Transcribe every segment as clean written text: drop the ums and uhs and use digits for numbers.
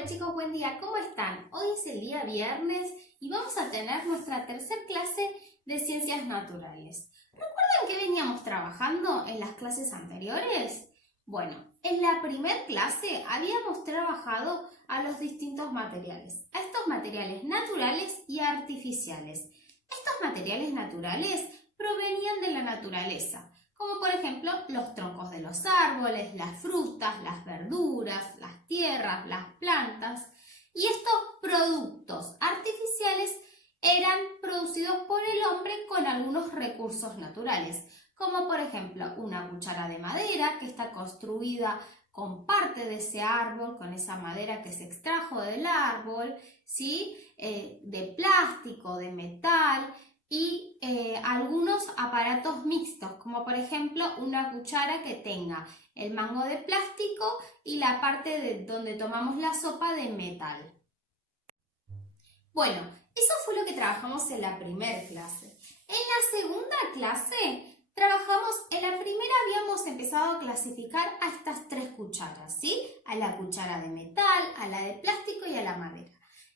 Hola chicos, buen día, ¿cómo están? Hoy es el día viernes y vamos a tener nuestra tercera clase de Ciencias Naturales. ¿Recuerdan que veníamos trabajando en las clases anteriores? Bueno, en la primera clase habíamos trabajado a los distintos materiales, a estos materiales naturales y artificiales. Estos materiales naturales provenían de la naturaleza, como por ejemplo los troncos de los árboles, las frutas, las verduras, las tierras, las plantas. Y estos productos artificiales eran producidos por el hombre con algunos recursos naturales, como por ejemplo una cuchara de madera que está construida con parte de ese árbol, con esa madera que se extrajo del árbol, ¿sí? De plástico, de metal, y algunos aparatos mixtos, como por ejemplo una cuchara que tenga el mango de plástico y la parte de donde tomamos la sopa de metal. Bueno, eso fue lo que trabajamos en la primera clase. En la segunda clase en la primera habíamos empezado a clasificar a estas tres cucharas, ¿sí? A la cuchara de metal, a la de plástico y a la madera.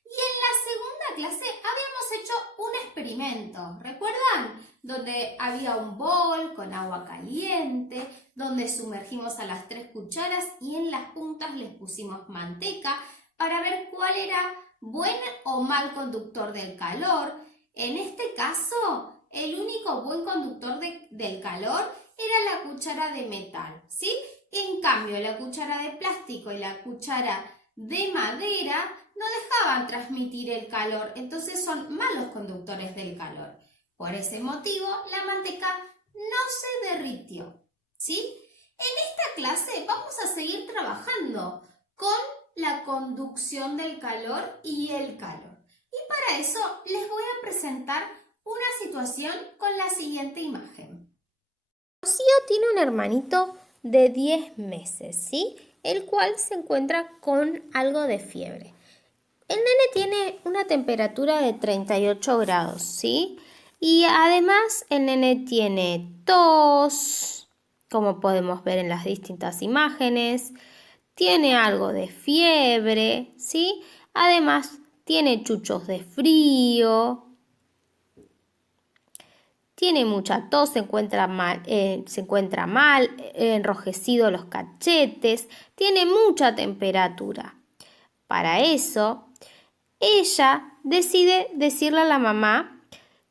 Y en la segunda clase habíamos hecho un experimento, ¿recuerdan? Donde había un bol con agua caliente, donde sumergimos a las tres cucharas y en las puntas les pusimos manteca para ver cuál era buen o mal conductor del calor. En este caso, el único buen conductor del calor era la cuchara de metal, ¿sí? En cambio, la cuchara de plástico y la cuchara de madera no dejaban transmitir el calor, entonces son malos conductores del calor. Por ese motivo, la manteca no se derritió, ¿sí? En esta clase vamos a seguir trabajando con la conducción del calor y el calor. Y para eso les voy a presentar una situación con la siguiente imagen. Rocío tiene un hermanito de 10 meses, ¿sí? El cual se encuentra con algo de fiebre. El nene tiene una temperatura de 38 grados, ¿sí? Y además el nene tiene tos, como podemos ver en las distintas imágenes. Tiene algo de fiebre, ¿sí? Además tiene chuchos de frío. Tiene mucha tos, se encuentra mal, enrojecido los cachetes, tiene mucha temperatura. Para eso, ella decide decirle a la mamá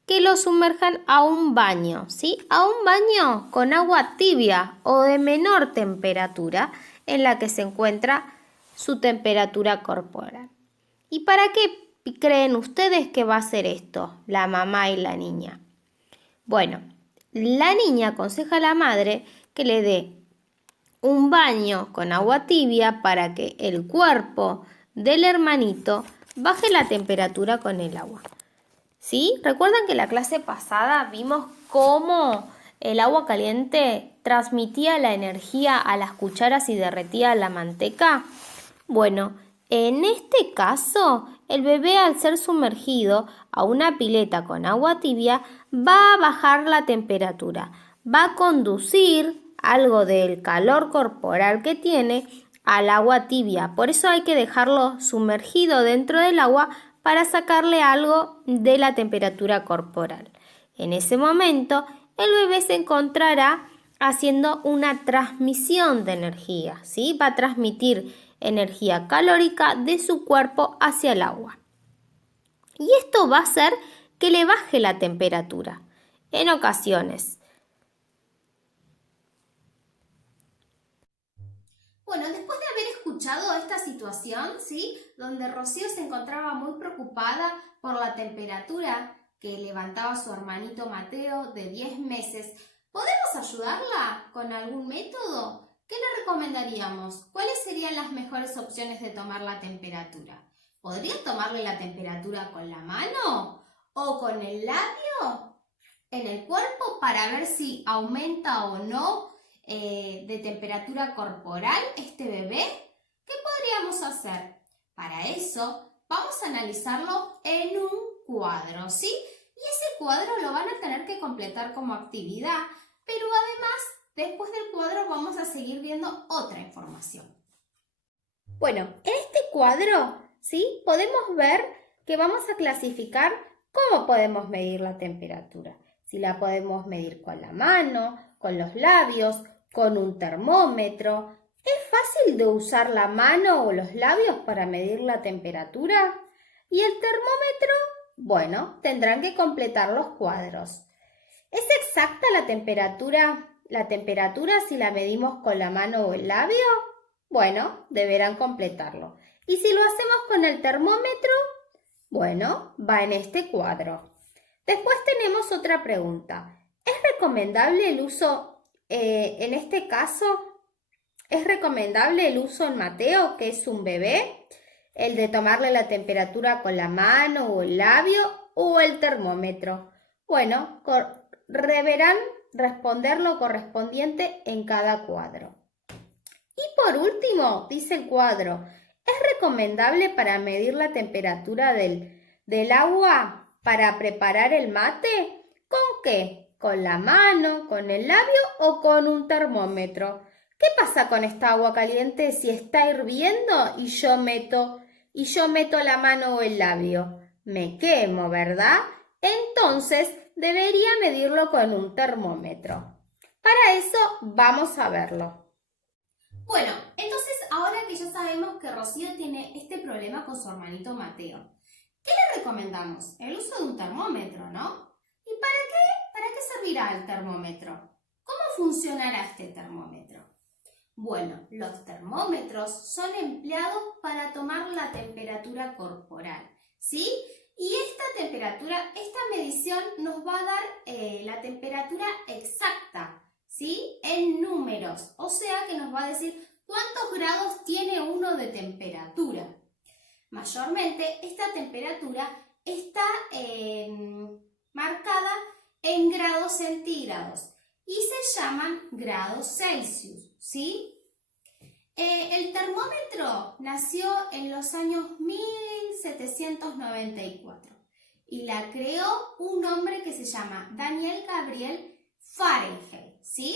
que lo sumerjan a un baño, ¿sí? A un baño con agua tibia o de menor temperatura en la que se encuentra su temperatura corporal. ¿Y para qué creen ustedes que va a hacer esto, la mamá y la niña? Bueno, la niña aconseja a la madre que le dé un baño con agua tibia para que el cuerpo del hermanito baje la temperatura con el agua. ¿Sí? ¿Recuerdan que en la clase pasada vimos cómo el agua caliente transmitía la energía a las cucharas y derretía la manteca? Bueno, en este caso, el bebé al ser sumergido a una pileta con agua tibia va a bajar la temperatura, va a conducir algo del calor corporal que tiene al agua tibia. Por eso hay que dejarlo sumergido dentro del agua para sacarle algo de la temperatura corporal. En ese momento, el bebé se encontrará haciendo una transmisión de energía, ¿sí? Va a transmitir energía calórica de su cuerpo hacia el agua. Y esto va a hacer que le baje la temperatura. En ocasiones. Bueno, después de haber escuchado esta situación, ¿sí? Donde Rocío se encontraba muy preocupada por la temperatura que levantaba su hermanito Mateo de 10 meses, ¿podemos ayudarla con algún método? ¿Qué le recomendaríamos? ¿Cuáles serían las mejores opciones de tomar la temperatura? ¿Podría tomarle la temperatura con la mano o con el labio en el cuerpo para ver si aumenta o no de temperatura corporal este bebé? ¿Qué podríamos hacer? Para eso vamos a analizarlo en un cuadro, ¿sí? Y ese cuadro lo van a tener que completar como actividad, pero además después del cuadro vamos a seguir viendo otra información. Bueno, en este cuadro, ¿sí? Podemos ver que vamos a clasificar cómo podemos medir la temperatura. Si la podemos medir con la mano, con los labios, con un termómetro. ¿Es fácil de usar la mano o los labios para medir la temperatura? ¿Y el termómetro? Bueno, tendrán que completar los cuadros. ¿Es exacta la temperatura si la medimos con la mano o el labio? Bueno, deberán completarlo. ¿Y si lo hacemos con el termómetro? Bueno, va en este cuadro. Después tenemos otra pregunta. ¿Es recomendable el uso, en este caso, es recomendable el uso en Mateo, que es un bebé? ¿El de tomarle la temperatura con la mano o el labio o el termómetro? Bueno, deberán responder lo correspondiente en cada cuadro. Y por último, dice el cuadro, ¿es recomendable para medir la temperatura del agua para preparar el mate? ¿Con qué? ¿Con la mano, con el labio o con un termómetro? ¿Qué pasa con esta agua caliente si está hirviendo y yo meto la mano o el labio? Me quemo, ¿verdad? Entonces debería medirlo con un termómetro. Para eso vamos a verlo. Bueno, entonces ahora que ya sabemos que Rocío tiene este problema con su hermanito Mateo, ¿qué le recomendamos? El uso de un termómetro, ¿no? ¿Y para qué servirá el termómetro? ¿Cómo funcionará este termómetro? Bueno, los termómetros son empleados para tomar la temperatura corporal, ¿sí? Y esta medición nos va a dar la temperatura exacta, ¿sí? En números, o sea que nos va a decir cuántos grados tiene uno de temperatura. Mayormente esta temperatura está marcada en grados centígrados y se llaman grados Celsius, ¿sí? El termómetro nació en los años 1794 y la creó un hombre que se llama Daniel Gabriel Fahrenheit, ¿sí?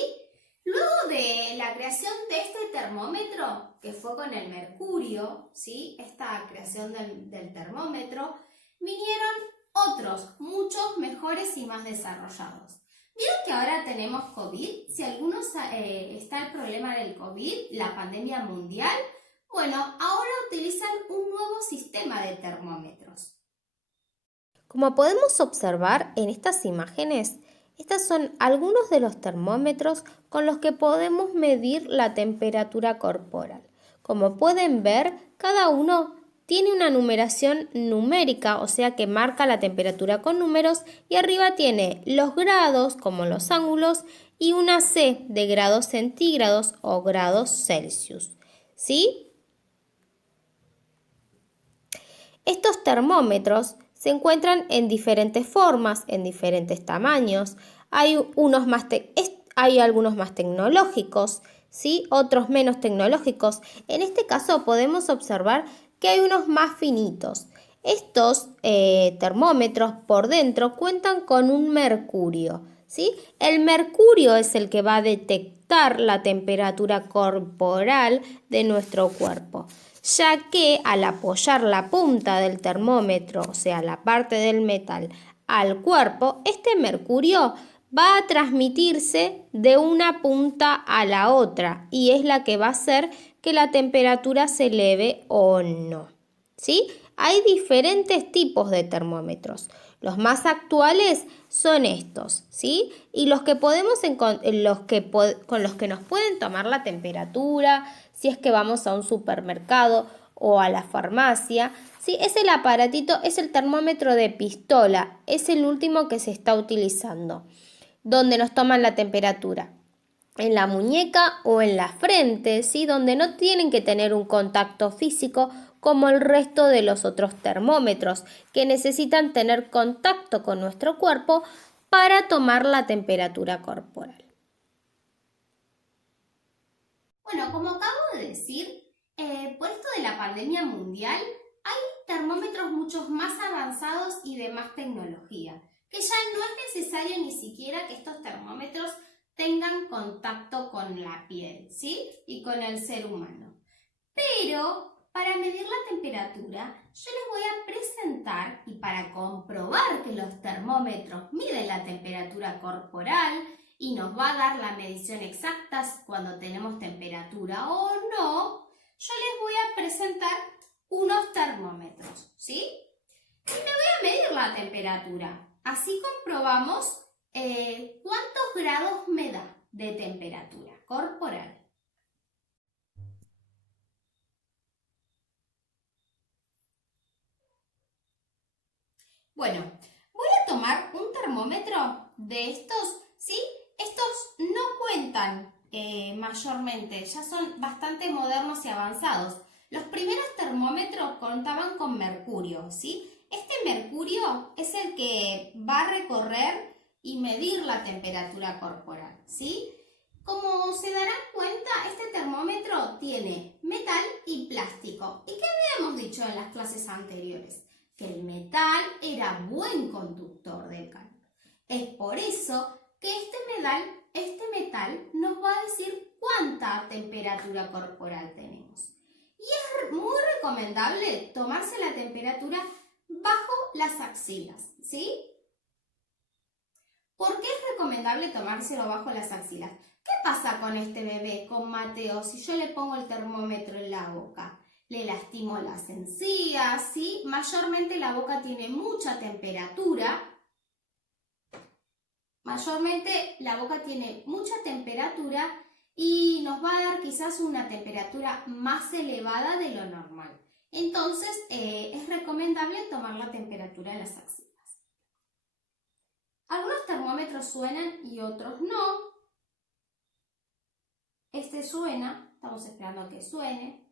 Luego de la creación de este termómetro, que fue con el mercurio, ¿sí? Esta creación del termómetro, vinieron otros, muchos mejores y más desarrollados. ¿Vieron que ahora tenemos COVID? Si algunos está el problema del COVID, la pandemia mundial, bueno, ahora utilizan un nuevo sistema de termómetros. Como podemos observar en estas imágenes, estos son algunos de los termómetros con los que podemos medir la temperatura corporal. Como pueden ver, cada uno tiene una numeración numérica, o sea que marca la temperatura con números, y arriba tiene los grados, como los ángulos, y una C de grados centígrados o grados Celsius. ¿Sí? Estos termómetros se encuentran en diferentes formas, en diferentes tamaños. Hay algunos más tecnológicos, ¿sí? Otros menos tecnológicos. En este caso podemos observar que hay unos más finitos. Estos termómetros por dentro cuentan con un mercurio, ¿sí? El mercurio es el que va a detectar la temperatura corporal de nuestro cuerpo, ya que al apoyar la punta del termómetro, o sea, la parte del metal, al cuerpo, este mercurio va a transmitirse de una punta a la otra y es la que va a hacer que la temperatura se eleve o no, ¿sí? Hay diferentes tipos de termómetros. Los más actuales son estos, ¿sí? Y los que con los que nos pueden tomar la temperatura, si es que vamos a un supermercado o a la farmacia, ¿sí? Es el aparatito, es el termómetro de pistola, es el último que se está utilizando, donde nos toman la temperatura, en la muñeca o en la frente, ¿sí? Donde no tienen que tener un contacto físico como el resto de los otros termómetros, que necesitan tener contacto con nuestro cuerpo para tomar la temperatura corporal. Bueno, como acabo de decir, por esto de la pandemia mundial, hay termómetros mucho más avanzados y de más tecnología, que ya no es necesario ni siquiera que estos termómetros tengan contacto con la piel, ¿sí? Y con el ser humano. Pero para medir la temperatura, yo les voy a presentar, y para comprobar que los termómetros miden la temperatura corporal y nos va a dar la medición exacta cuando tenemos temperatura o no, yo les voy a presentar unos termómetros, ¿sí? Y me voy a medir la temperatura. Así comprobamos cuántos grados me da de temperatura corporal. Bueno, voy a tomar un termómetro de estos, ¿sí? Estos no cuentan mayormente, ya son bastante modernos y avanzados. Los primeros termómetros contaban con mercurio, ¿sí? Este mercurio es el que va a recorrer y medir la temperatura corporal, ¿sí? Como se darán cuenta, este termómetro tiene metal y plástico. ¿Y qué habíamos dicho en las clases anteriores? Que el metal era buen conductor del calor. Es por eso que este metal nos va a decir cuánta temperatura corporal tenemos. Y es muy recomendable tomarse la temperatura bajo las axilas, ¿sí? ¿Por qué es recomendable tomárselo bajo las axilas? ¿Qué pasa con este bebé, con Mateo, si yo le pongo el termómetro en la boca? Le lastimo las encías, ¿sí? Mayormente la boca tiene mucha temperatura. Y nos va a dar quizás una temperatura más elevada de lo normal. Entonces, es recomendable tomar la temperatura en las axilas. Algunos termómetros suenan y otros no. Este suena, estamos esperando a que suene.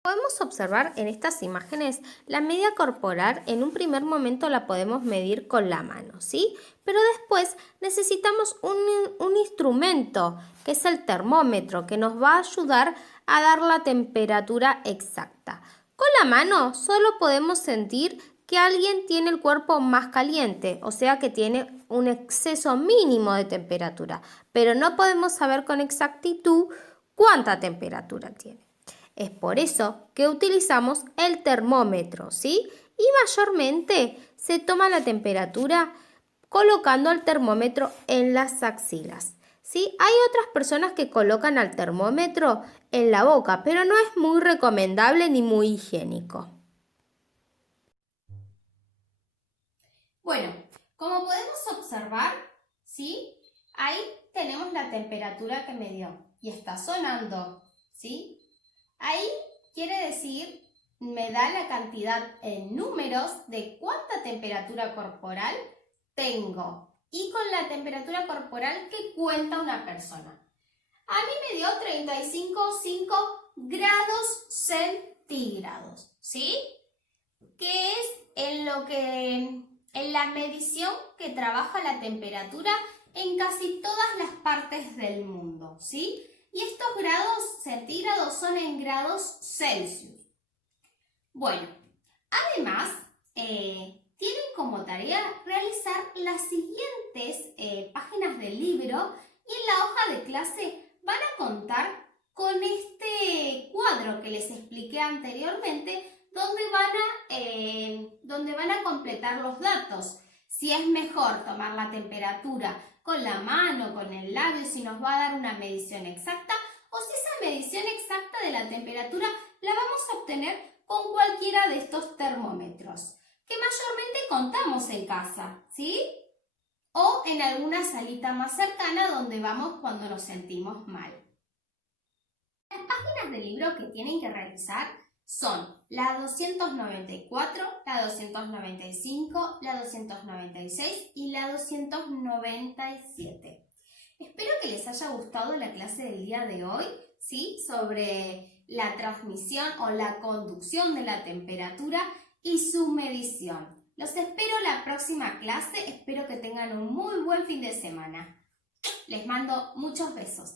Podemos observar en estas imágenes la medida corporal. En un primer momento la podemos medir con la mano, ¿sí? Pero después necesitamos un instrumento que es el termómetro, que nos va a ayudar a dar la temperatura exacta. Con la mano solo podemos sentir que alguien tiene el cuerpo más caliente, o sea que tiene un exceso mínimo de temperatura, pero no podemos saber con exactitud cuánta temperatura tiene. Es por eso que utilizamos el termómetro, ¿sí? Y mayormente se toma la temperatura colocando el termómetro en las axilas, ¿sí? Hay otras personas que colocan el termómetro en la boca, pero no es muy recomendable ni muy higiénico. Bueno, como podemos observar, ¿sí? Ahí tenemos la temperatura que me dio y está sonando, ¿sí? Ahí quiere decir, me da la cantidad en números de cuánta temperatura corporal tengo y con la temperatura corporal que cuenta una persona. A mí me dio 35,5 grados centígrados, ¿sí? Que es en la medición que trabaja la temperatura en casi todas las partes del mundo, ¿sí? Y estos grados centígrados son en grados Celsius. Bueno, además, tienen como tarea realizar las siguientes páginas del libro y en la hoja de clase van a contar con este cuadro que les expliqué anteriormente, donde van a completar los datos. Si es mejor tomar la temperatura con la mano, con el labio, si nos va a dar una medición exacta, o si esa medición exacta de la temperatura la vamos a obtener con cualquiera de estos termómetros, que mayormente contamos en casa, ¿sí? O en alguna salita más cercana donde vamos cuando nos sentimos mal. Las páginas del libro que tienen que realizar son la 294, la 295, la 296 y la 297. Espero que les haya gustado la clase del día de hoy, ¿sí? Sobre la transmisión o la conducción de la temperatura y su medición. Los espero la próxima clase, espero que tengan un muy buen fin de semana. Les mando muchos besos.